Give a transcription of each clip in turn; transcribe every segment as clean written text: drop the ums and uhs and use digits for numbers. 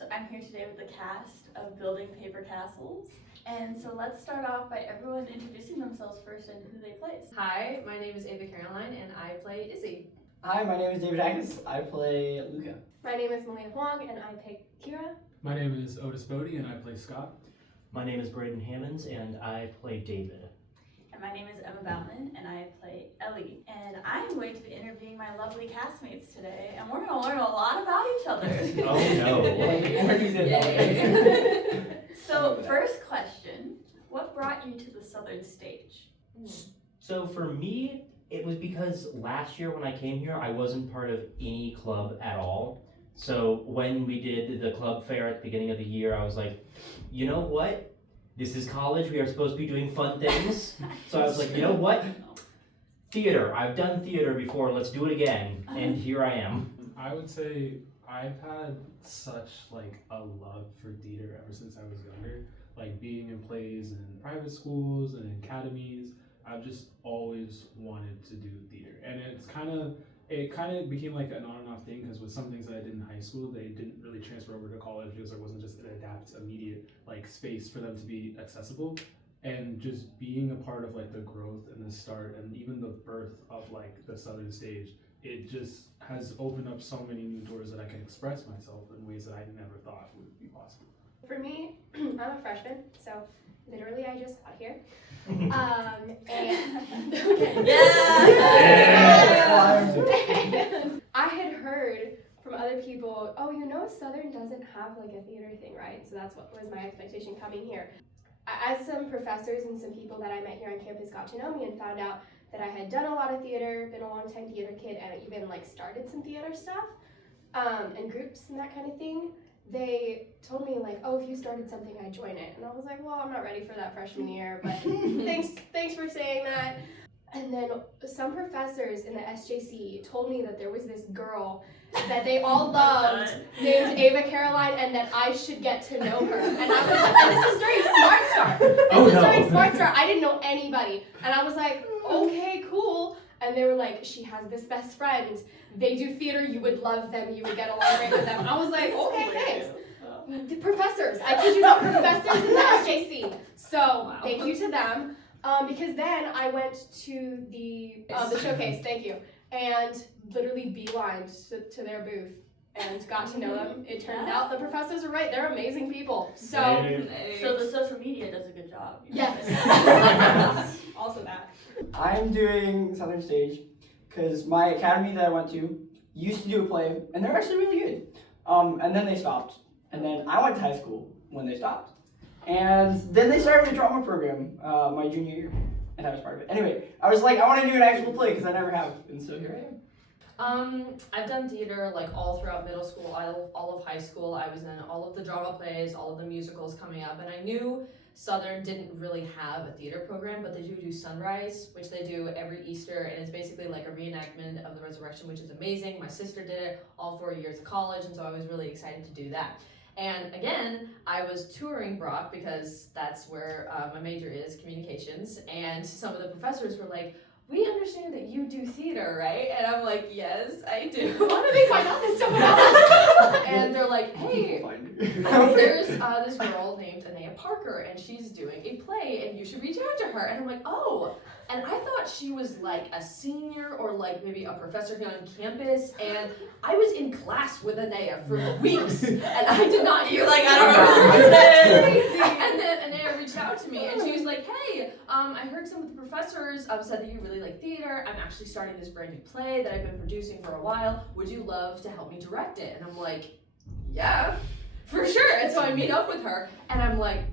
So I'm here today with the cast of Building Paper Castles. And so let's start off by everyone introducing themselves first and who they play. Hi, my name is Ava Caroline and I play Izzy. Hi, my name is David Atkins. I play Luca. My name is Melina Huang and I play Kira. My name is Otis Bodie and I play Scott. My name is Braden Hammonds and I play David. And my name is Emma Bauman and I play Ellie. And I'm going to be interviewing my lovely castmates today, and we're going to learn a lot about each other. Oh no. Yay. So first question, what brought you to the Southern stage? So for me, it was because last year when I came here, I wasn't part of any club at all. So when we did the club fair at the beginning of the year, I was like, you know what? This is college, we are supposed to be doing fun things. So I was like, you know what? Theater, I've done theater before, let's do it again. And here I am. I would say I've had such a love for theater ever since I was younger. Like being in plays in private schools and academies, I've just always wanted to do theater. And it kind of became like an on and off thing, because with some things that I did in high school, they didn't really transfer over to college because there wasn't just an immediate space for them to be accessible. And just being a part of the growth and the start and even the birth of the Southern stage, it just has opened up so many new doors that I can express myself in ways that I never thought would be possible. For me, I'm a freshman, so literally I just got here. And okay. Yeah. I had heard from other people, oh, Southern doesn't have a theater thing, right? So that's what was my expectation coming here. As some professors and some people that I met here on campus got to know me and found out that I had done a lot of theater, been a long-time theater kid, and even started some theater stuff, and groups and that kind of thing, they told me oh, if you started something, I'd join it. And I was like, well, I'm not ready for that freshman year, but thanks for saying that. And then some professors in the SJC told me that there was this girl that they all loved named Ava Caroline, and that I should get to know her. And I was like, and this was during Smart Start. During Smart Start. I didn't know anybody. And I was like, okay, cool. And they were like, she has this best friend. They do theater, you would love them, you would get along great with them. I was like, okay, thanks. The professors, I kid you not, professors in the SJC. So thank you to them. Because then I went to the showcase, thank you, and literally beelined to their booth and got to know them. It turns out the professors are right, they're amazing people. So the social media does a good job. Yes. Also that. I'm doing Southern stage because my academy that I went to used to do a play, and they're actually really good. And then they stopped. And then I went to high school when they stopped. And then they started a drama program my junior year, and I was part of it. Anyway, I was like, I want to do an actual play because I never have, and so here I am. I've done theater all throughout middle school, all of high school. I was in all of the drama plays, all of the musicals coming up, and I knew Southern didn't really have a theater program, but they do Sunrise, which they do every Easter, and it's basically a reenactment of the resurrection, which is amazing. My sister did it all 4 years of college, and so I was really excited to do that. And again, I was touring Brock because that's where my major is, communications, and some of the professors were like, we understand that you do theater, right? And I'm like, yes, I do. Why did they find out this someone else? And they're like, hey, there's this girl named Anaya Parker, and she's doing a play, and you should reach out to her. And I'm like, oh. And I thought she was a senior or maybe a professor here on campus, and I was in class with Anaya for weeks, and I did not hear I don't remember this. And then Anaya reached out to me, and she was like, hey, I heard some of the professors said that you really like theater. I'm actually starting this brand new play that I've been producing for a while. Would you love to help me direct it? And I'm like, yeah, for sure. And so I meet up with her, and I'm like,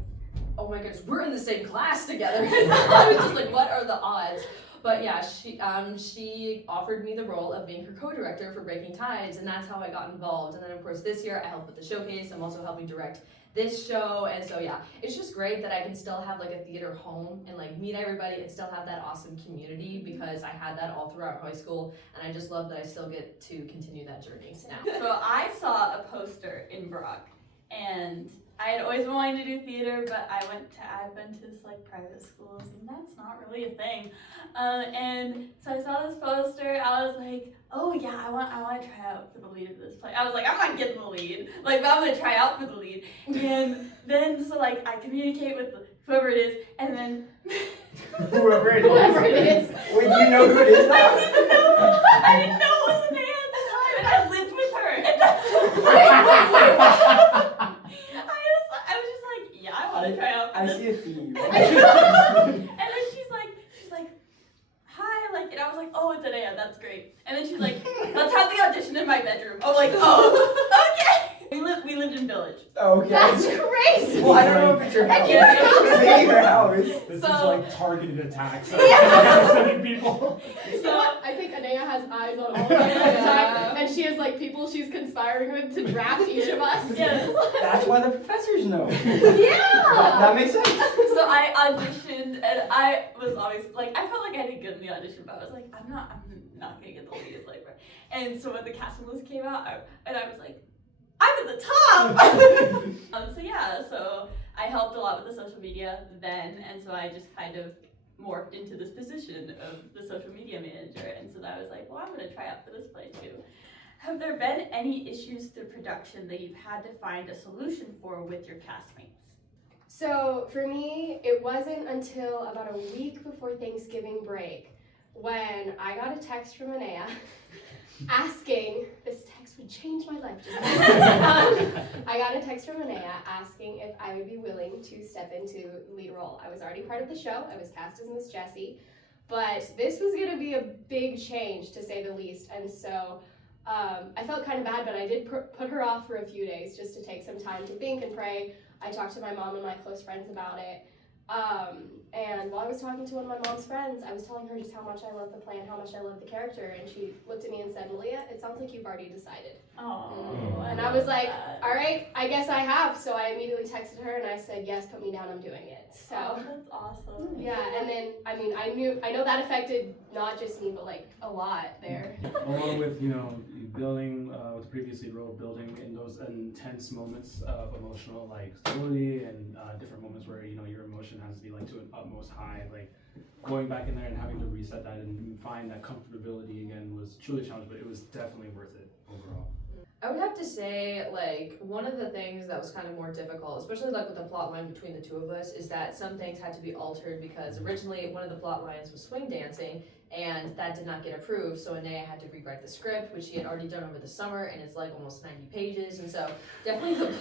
oh my goodness, we're in the same class together. I was just like, what are the odds? But yeah, she offered me the role of being her co-director for Breaking Tides, and that's how I got involved. And then of course this year I helped with the showcase. I'm also helping direct this show, and so yeah, it's just great that I can still have a theater home and meet everybody and still have that awesome community, because I had that all throughout high school, and I just love that I still get to continue that journey now. So I saw a poster in Brock, and I had always been wanting to do theater, but I went to Adventist like private schools, and that's not really a thing. And so I saw this poster. I was like, oh yeah, I want to try out for the lead of this play. I was like, I'm not getting the lead, like, but I'm gonna try out for the lead. And then so like I communicate with whoever it is, and then Whoever it is. Whoever it is. Wait, do you know who it is now? I didn't know it was Anaya at the time, and I lived with her. And I was just like, yeah, I want to try out for I this. see a theme. And then she's like, hi, like, and I was like, oh, it's Anaya, that's great. And then she's like, let's have the audition in my bedroom. I'm like, oh, okay. We lived in Village. Okay. That's crazy. Well, I don't know if it's your house. Yeah. Maybe your house. This is So- like targeted attacks. Yeah. Sending people. You know what? I think Anaya has eyes on all of us at the time, and she has like people she's conspiring with to draft each of us. Yes. That's why the professors know. Yeah. That makes sense. So I auditioned, and I was always like, I felt like I did good in the audition, but I was like, I'm not gonna get the lead, like, right. And so when the casting list came out, I was like, I'm at the top. So yeah, so I helped a lot with the social media then, and so I just kind of morphed into this position of the social media manager, and so I was like, well, I'm gonna try out for this play too. Have there been any issues through production that you've had to find a solution for with your castmates? So for me, it wasn't until about a week before Thanksgiving break when I got a text from Anaya asking, this text would change my life. I got a text from Anaya asking if I would be willing to step into the lead role. I was already part of the show. I was cast as Miss Jessie, but this was going to be a big change, to say the least. And so I felt kind of bad, but I did put her off for a few days just to take some time to think and pray. I talked to my mom and my close friends about it. And while I was talking to one of my mom's friends, I was telling her just how much I love the play and how much I love the character. And she looked at me and said, Malia, it sounds like you've already decided. Oh, And I was like, all right, I guess I have. So I immediately texted her and I said, yes, put me down, I'm doing it. So Oh, that's awesome. yeah, and then, I mean, I know that affected not just me, but like a lot there. Along with, you know, building with previously role building in those intense moments of emotional like stability and different moments where, you know, your emotion has to be like to an utmost high, like going back in there and having to reset that and find that comfortability again was truly challenging, but it was definitely worth it overall. I would have to say, like, one of the things that was kind of more difficult, especially like with the plot line between the two of us, is that some things had to be altered because originally one of the plot lines was swing dancing, and that did not get approved, so Anaya had to rewrite the script, which she had already done over the summer, and it's like almost 90 pages, and so definitely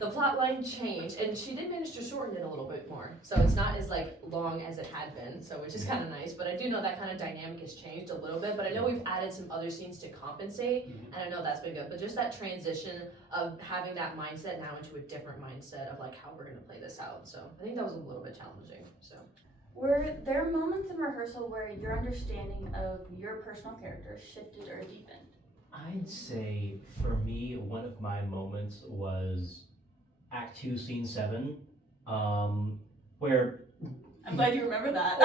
the plot line changed, and she did manage to shorten it a little bit more, so it's not as like long as it had been, so which is kind of nice, but I do know that kind of dynamic has changed a little bit, but I know we've added some other scenes to compensate, and I know that's been good, but just that transition of having that mindset now into a different mindset of like how we're gonna play this out, so I think that was a little bit challenging, so. Were there moments in rehearsal where your understanding of your personal character shifted or deepened? I'd say for me, one of my moments was Act 2, Scene 7, where I'm glad you remember that.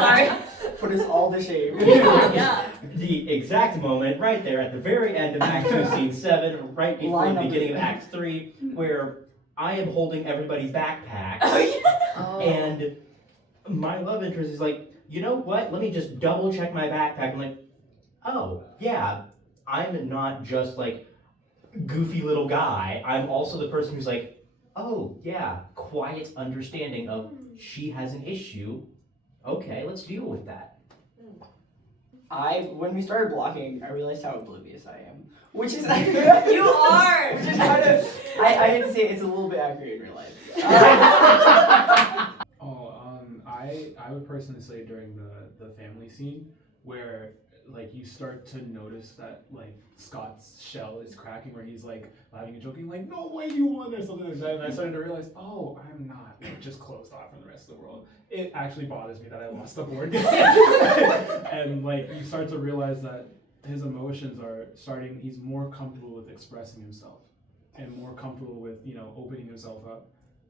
Sorry. Put us all to shame. Yeah. the exact moment right there at the very end of Act 2, Scene 7, right before Line the number beginning of 3. Act 3, where I am holding everybody's backpacks, Oh, yeah. and my love interest is like, you know what? Let me just double check my backpack. I'm like, oh, yeah, I'm not just like goofy little guy. I'm also the person who's like, oh, yeah, quiet understanding of she has an issue. Okay, let's deal with that. When we started blocking, I realized how oblivious I am. Which is You are. Which is kind of, I hate to say it's a little bit accurate in real life. I would personally say during the family scene where like you start to notice that like Scott's shell is cracking, where he's like laughing and joking like, no way you won or something like that, and I started to realize, oh, I'm not like, just closed off from the rest of the world. It actually bothers me that I lost the board game. And like you start to realize that his emotions are starting, he's more comfortable with expressing himself and more comfortable with, you know, opening himself up.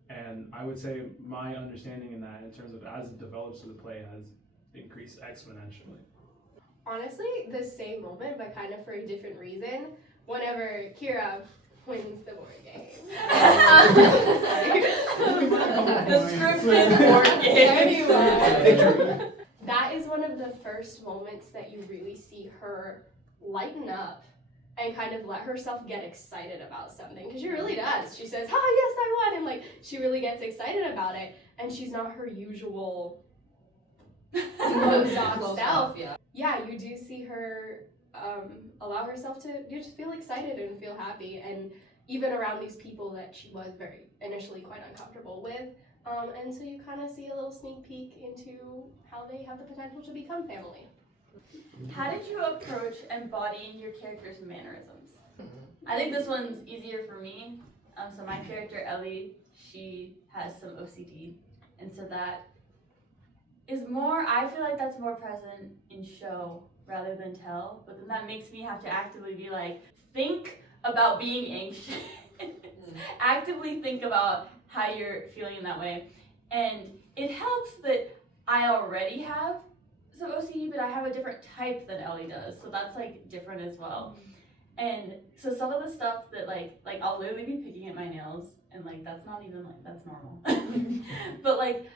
And I would say my understanding in that, in terms of as it develops through the play, has increased exponentially. Honestly, the same moment, but kind of for a different reason. Whenever Kira wins the board game. The scripted board game. Anyway, that is one of the first moments that you really see her lighten up and kind of let herself get excited about something, because she really does. She says, "Oh yes, I won," and like she really gets excited about it, and she's not her usual closed off self. Yeah, you do see her allow herself to just feel excited and feel happy, and even around these people that she was very initially quite uncomfortable with. And so you kind of see a little sneak peek into how they have the potential to become family. How did you approach embodying your character's mannerisms? I think this one's easier for me. So my character, Ellie, she has some OCD. And so that is more, I feel like that's more present in show rather than tell. But then that makes me have to actively be like, think about being anxious. Actively think about how you're feeling in that way. And it helps that I already have some OCD, but I have a different type than Ellie does, so that's like different as well. And so some of the stuff that like I'll literally be picking at my nails, and like that's not even like that's normal. But like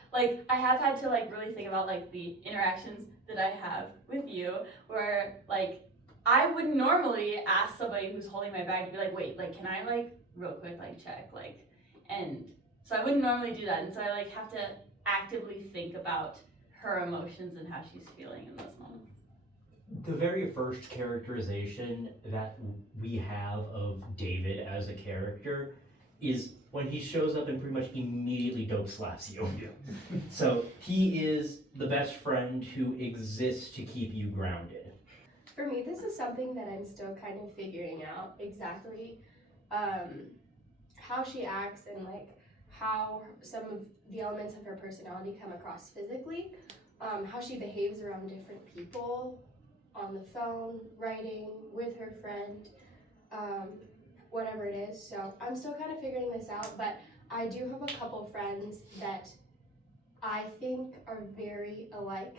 I have had to like really think about like the interactions that I have with you, where like I would normally ask somebody who's holding my bag to be like, wait, like can I like real quick like check like, and so I wouldn't normally do that, and so I like have to actively think about her emotions and how she's feeling in those moments. The very first characterization that we have of David as a character is when he shows up and pretty much immediately dope slaps you. So he is the best friend who exists to keep you grounded. For me, this is something that I'm still kind of figuring out exactly how she acts and like how some of the elements of her personality come across physically, how she behaves around different people, on the phone, writing, with her friend, whatever it is. So I'm still kind of figuring this out, but I do have a couple friends that I think are very alike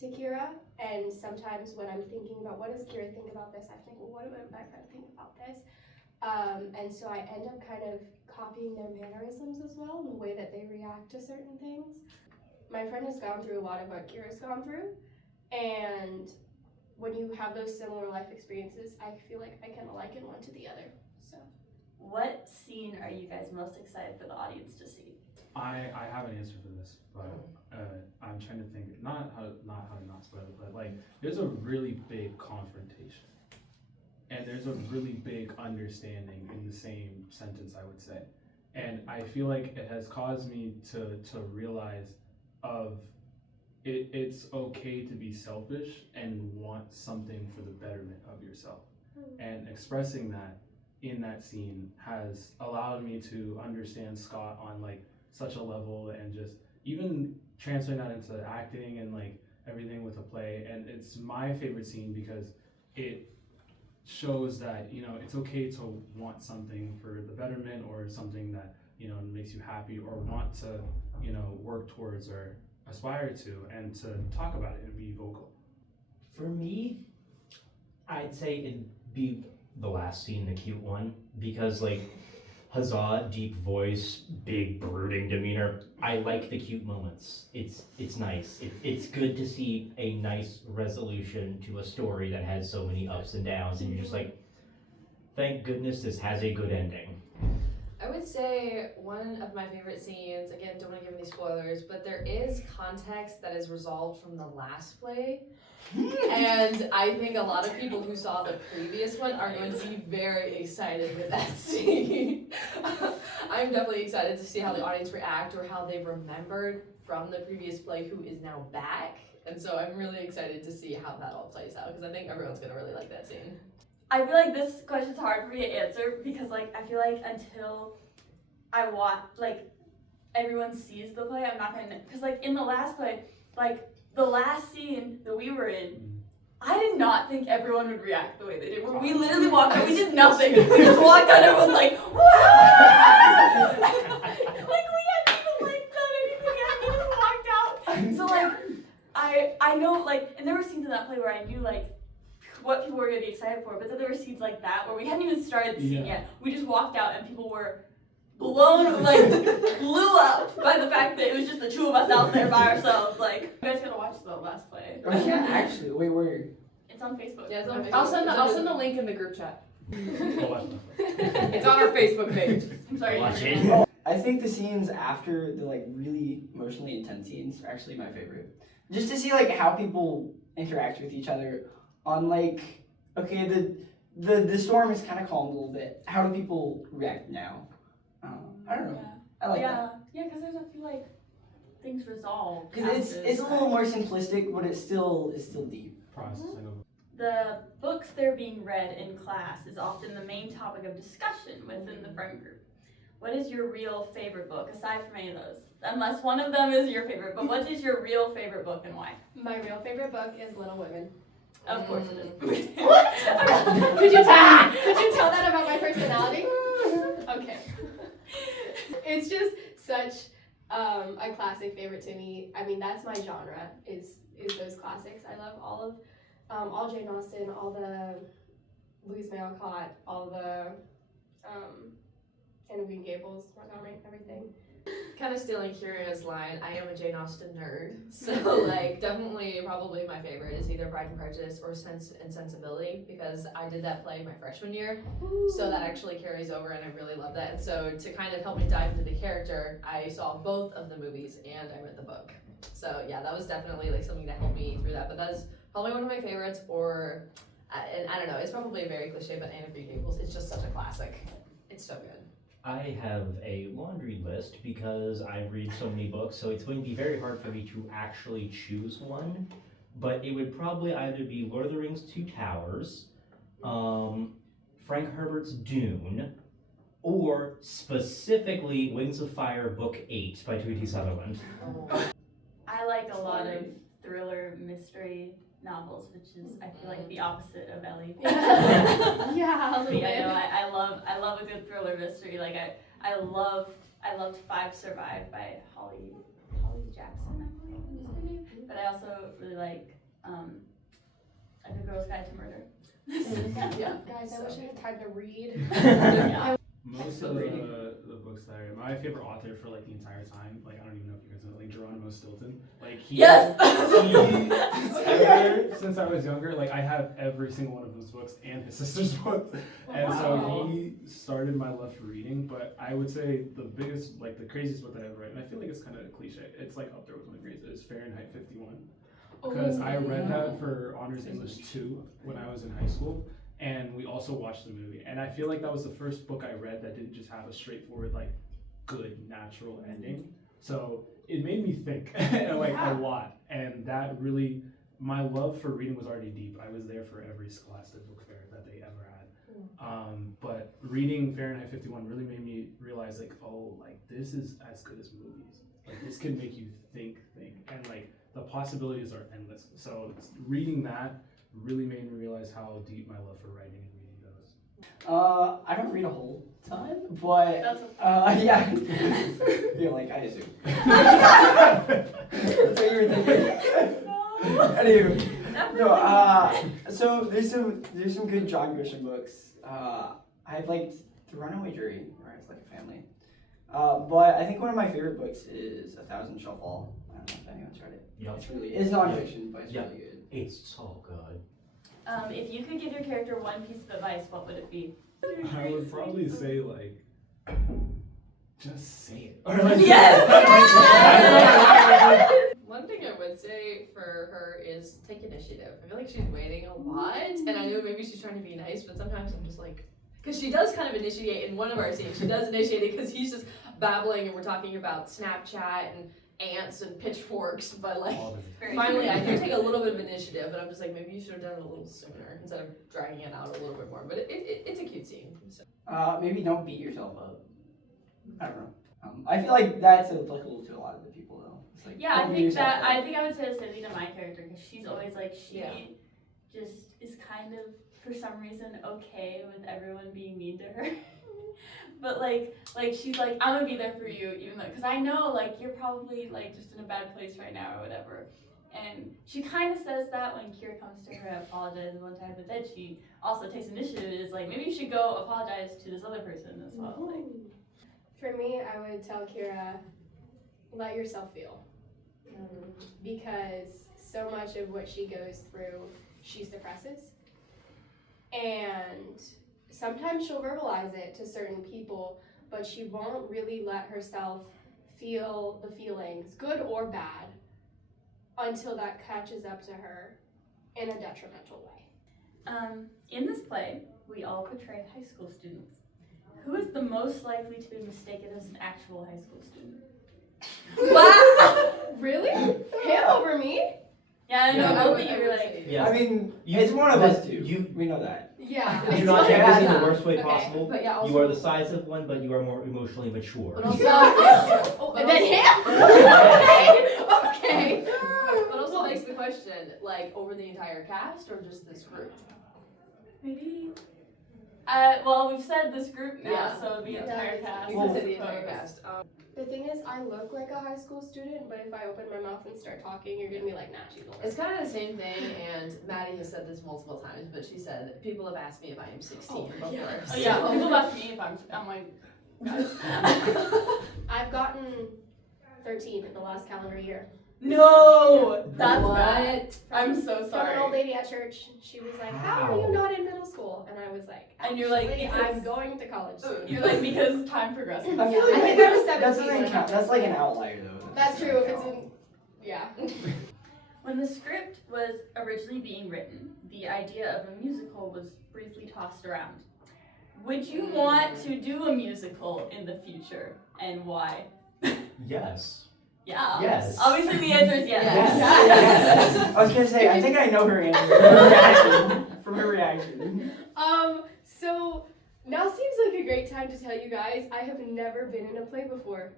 to Kira, and sometimes when I'm thinking about what does Kira think about this, I think, well, what do my friend think about this? And so I end up kind of copying their mannerisms as well, and the way that they react to certain things. My friend has gone through a lot of what Kira's gone through, and when you have those similar life experiences, I feel like I can liken one to the other. So, what scene are you guys most excited for the audience to see? I have an answer for this, but I'm trying to think not how to not spoil it, but like there's a really big confrontation. And there's a really big understanding in the same sentence, I would say. And I feel like it has caused me to realize it's okay to be selfish and want something for the betterment of yourself. And expressing that in that scene has allowed me to understand Scott on like such a level, and just even transferring that into acting and like everything with a play. And it's my favorite scene because it shows that, you know, it's okay to want something for the betterment or something that, you know, makes you happy or want to, you know, work towards or aspire to, and to talk about it and be vocal. For me, I'd say it'd be the last scene, the cute one, because like huzzah, deep voice, big brooding demeanor. I like the cute moments. It's nice. It's good to see a nice resolution to a story that has so many ups and downs, and you're just like, thank goodness this has a good ending. I would say one of my favorite scenes, again, don't want to give any spoilers, but there is context that is resolved from the last play. And I think a lot of people who saw the previous one are going to be very excited with that scene. I'm definitely excited to see how the audience react or how they remembered from the previous play who is now back. And so I'm really excited to see how that all plays out, because I think everyone's going to really like that scene. I feel like this question's hard for me to answer because like I feel like until I watch, like everyone sees the play, I'm not gonna, because like in the last play, like the last scene that we were in, I did not think everyone would react the way they did. We literally walked out, we did nothing. We just walked out, everyone's like, "Wah!" Like we hadn't even like done anything yet, we just walked out. So like I know like, and there were scenes in that play where I knew like what people were gonna be excited for, but then there were scenes like that where we hadn't even started the scene yet. We just walked out and people were blown, like blew up by the fact that it was just the two of us out there by ourselves. Like, you guys gotta watch the last play. Oh, yeah, actually, wait, where? It's on Facebook. Yeah, it's on Facebook. I'll send the link in the group chat. I'll watch that. It's on our Facebook page. I'm sorry. Watch you it. forgot. I think the scenes after the like really emotionally intense scenes are actually my favorite. Just to see like how people interact with each other on like, okay, the storm is kind of calmed a little bit. How do people react now? I don't know. I like that. Yeah, because there's a few like things resolved. Because it's a little more simplistic, but it's still deep. Processing of The books that are being read in class is often the main topic of discussion within the friend group. What is your real favorite book, aside from any of those? Unless one of them is your favorite, but what is your real favorite book and why? My real favorite book is Little Women. Of course it is. Could you tell that about my personality? Okay. It's just such a classic favorite to me. I mean, that's my genre, is those classics. I love all Jane Austen, all the Louise May Alcott, all the Anne of Green Gables, Montgomery, everything. Kind of stealing Kira's line, I am a Jane Austen nerd. So like definitely probably my favorite is either Pride and Prejudice or Sense and Sensibility, because I did that play my freshman year. So that actually carries over and I really love that. And so to kind of help me dive into the character, I saw both of the movies and I read the book. So yeah, that was definitely like something that helped me through that. But that's probably one of my favorites, or, and I don't know, it's probably very cliche, but Anne of Green Gables, it's just such a classic. It's so good. I have a laundry list because I read so many books, so it's going to be very hard for me to actually choose one. But it would probably either be Lord of the Rings: Two Towers, Frank Herbert's Dune, or specifically Wings of Fire Book 8 by Tweety Sutherland. I like a lot of thriller mystery novels, which is I feel like the opposite of Ellie. Yeah, a little But yeah, bit. no, I love a good thriller mystery. Like I loved Five Survive by Holly Jackson, I believe is her name. But I also really like A Good Girl's Guide to Murder. Yeah. Guys, I wish I had time to read. Yeah. most of the books that I read. My favorite author for like the entire time, like I don't even know if you guys know, like Geronimo Stilton. Like he, Yes! ever since I was younger, like I have every single one of his books and his sister's books. And so he started my love for reading, but I would say the biggest, like the craziest book that I've read, and I feel like it's kind of cliche, it's like up there with my grades, is Fahrenheit 51. Because I read that for Honors English 2 when I was in high school, and we also watched the movie. And I feel like that was the first book I read that didn't just have a straightforward, like, good, natural ending. So it made me think, like, a lot. And that really, my love for reading was already deep. I was there for every Scholastic book fair that they ever had. But reading Fahrenheit 51 really made me realize, like, oh, like, this is as good as movies. Like, this can make you think, and, like, the possibilities are endless. So reading that really made me realize how deep my love for writing and reading goes. I don't read a whole ton, but That's okay. yeah. Yeah, like I assume. That's what you were thinking. Anywho, no. So there's some good John Grisham books. I liked The Runaway Jury, where it's like a family. But I think one of my favorite books is A Thousand Shall Fall. I don't know if anyone's read it. Yep. It's nonfiction, but it's Yep. really good. It's so good. If you could give your character one piece of advice, what would it be? I would probably say, like, just say it. Or like, One thing I would say for her is take initiative. I feel like she's waiting a lot, and I know maybe she's trying to be nice, but sometimes I'm just like, because she does kind of initiate in one of our scenes. She does initiate it because he's just babbling and we're talking about Snapchat and ants and pitchforks, but like finally I do take a little bit of initiative, but I'm just like, maybe you should have done it a little sooner instead of dragging it out a little bit more. But it's a cute scene. So. Maybe don't beat yourself up. I don't know. I feel like that's applicable to a lot of the people though. It's like, Yeah, don't beat yourself up. I think I would say the same thing to my character, because she's always like, she Yeah. just is kind of, for some reason, okay with everyone being mean to her. But like she's like, I'm gonna be there for you, even though, because I know like you're probably like just in a bad place right now or whatever. And she kind of says that when Kira comes to her and apologizes one time, but then she also takes initiative and is like, maybe you should go apologize to this other person as well. Like, For me, I would tell Kira, let yourself feel. Because so much of what she goes through, she suppresses. And sometimes she'll verbalize it to certain people, but she won't really let herself feel the feelings, good or bad, until that catches up to her in a detrimental way. In this play, we all portray high school students. Who is the most likely to be mistaken as an actual high school student? Wow! Really? Him over me? Yeah, I know. Yeah. I think you were like, Yeah. I mean, You- it's one of us two. We know that. Yeah. Do It's not one take of this us. in the worst way Okay. possible. But yeah, also, You are the size of one, but you are more emotionally mature. But also, Oh, and then him? Okay. but also makes the question, like, over the entire cast or just this group? maybe. Well, we've said this group now, Yeah. so the entire cast. You I can say the entire suppose. cast. The thing is, I look like a high school student, but if I open my mouth and start talking, you're gonna be like, nah, she's older. It's kind of the same thing, and Maddie has said this multiple times, but she said, people have asked me if I am 16 before. Oh yeah, people ask me if I'm like, I've gotten 13 in the last calendar year. no, that's What? bad. I'm so From an old sorry. lady at church, she was like, how are you not in middle school? And I was like, And you're like, "Actually, because- I'm going to college soon. You're like, because time progresses. I feel I like think I was that 17 doesn't when count. I- That's like an outlier though. That's true, if it's in, yeah. When the script was originally being written, the idea of a musical was briefly tossed around. Would you want to do a musical in the future, and why? Yes. Yeah. Yes. Obviously, the answer is yes. Yes. I was gonna say, I think I know her answer from her reaction. From her reaction. So now seems like a great time to tell you guys, I have never been in a play before.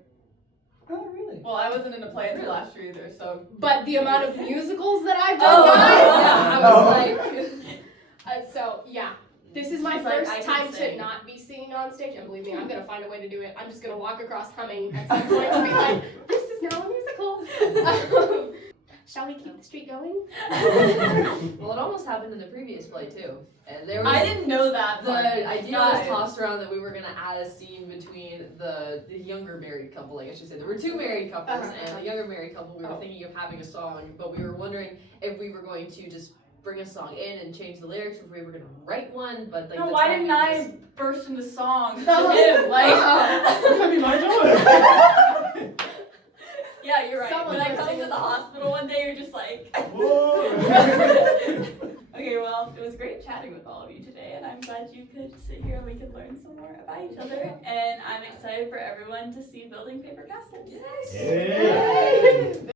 Oh, really? Well, I wasn't in a play until last year either, so. But the amount of musicals that I've done, Oh, guys, yeah. I was Oh. like, so yeah. This is my She's like, first I can time to sing. not be singing on stage, and believe me, I'm gonna find a way to do it. I'm just gonna walk across humming at some point and be like, this is now a musical. Shall we keep the streak going? Well, it almost happened in the previous play, too. And there was... I didn't know that The part. idea was Guys. tossed around that we were gonna add a scene between the younger married couple, I guess you say. There were two married couples, and the younger married couple, we were thinking of having a song, but we were wondering if we were going to just bring a song in and change the lyrics, or if we were gonna write one, but like No, the why timing didn't I just- burst into song to him? Like, That'd be my job. yeah, you're right. Someone When I burst come into to the hospital one day, you're just like. Whoa. Okay, well, it was great chatting with all of you today, and I'm glad you could sit here and we could learn some more about each other. And I'm excited for everyone to see Building Paper Castles. Yay.